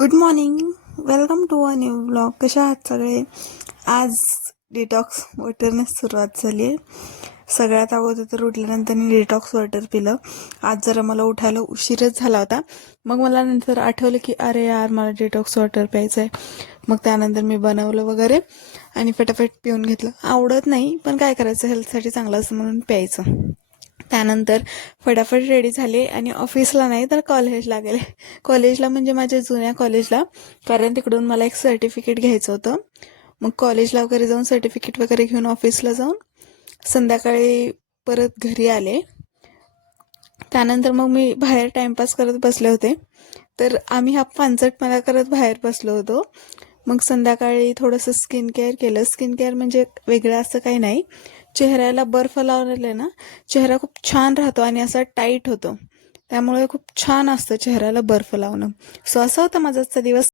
Good morning. Welcome to a new blog. कशा आहात सगळे? आज डिटॉक्स वॉटरने सुरुवात झाली आहे. सगळ्यात अगोदर तर उठल्यानंतर मी डिटॉक्स वॉटर पिलं. आज जरा मला उठायला उशीरच झाला होता. मग मला नंतर आठवलं की अरे यार, मला डिटॉक्स वॉटर प्यायचं आहे. मग त्यानंतर मी बनवलं वगैरे आणि फटाफट पिऊन घेतलं. आवडत नाही पण काय करायचं, हेल्थसाठी चांगलं असं म्हणून प्यायचं. त्यानंतर फटाफट रेडी झाले आणि ऑफिसला नाही तर कॉलेजला गेले. कॉलेजला म्हणजे माझ्या जुन्या कॉलेजला, कारण तिकडून मला एक सर्टिफिकेट घ्यायचं होतं. मग कॉलेजला वगैरे जाऊन सर्टिफिकेट वगैरे घेऊन ऑफिसला जाऊन संध्याकाळी परत घरी आले. त्यानंतर मग मी बाहेर टाइमपास करत बसले होते. तर आम्ही हा पानचटपणा करत बाहेर बसलो होतो. मग संध्याकाळी थोडंसं स्किन केअर केलं. स्किन केअर म्हणजे वेगळं असं काही नाही. चेहऱ्याला बर्फ लावलेला ना, चेहरा खूप छान राहतो आणि असा टाईट होतो. त्यामुळे खूप छान असतं चेहऱ्याला बर्फ लावणं. सो असा होता माझा आजचा दिवस.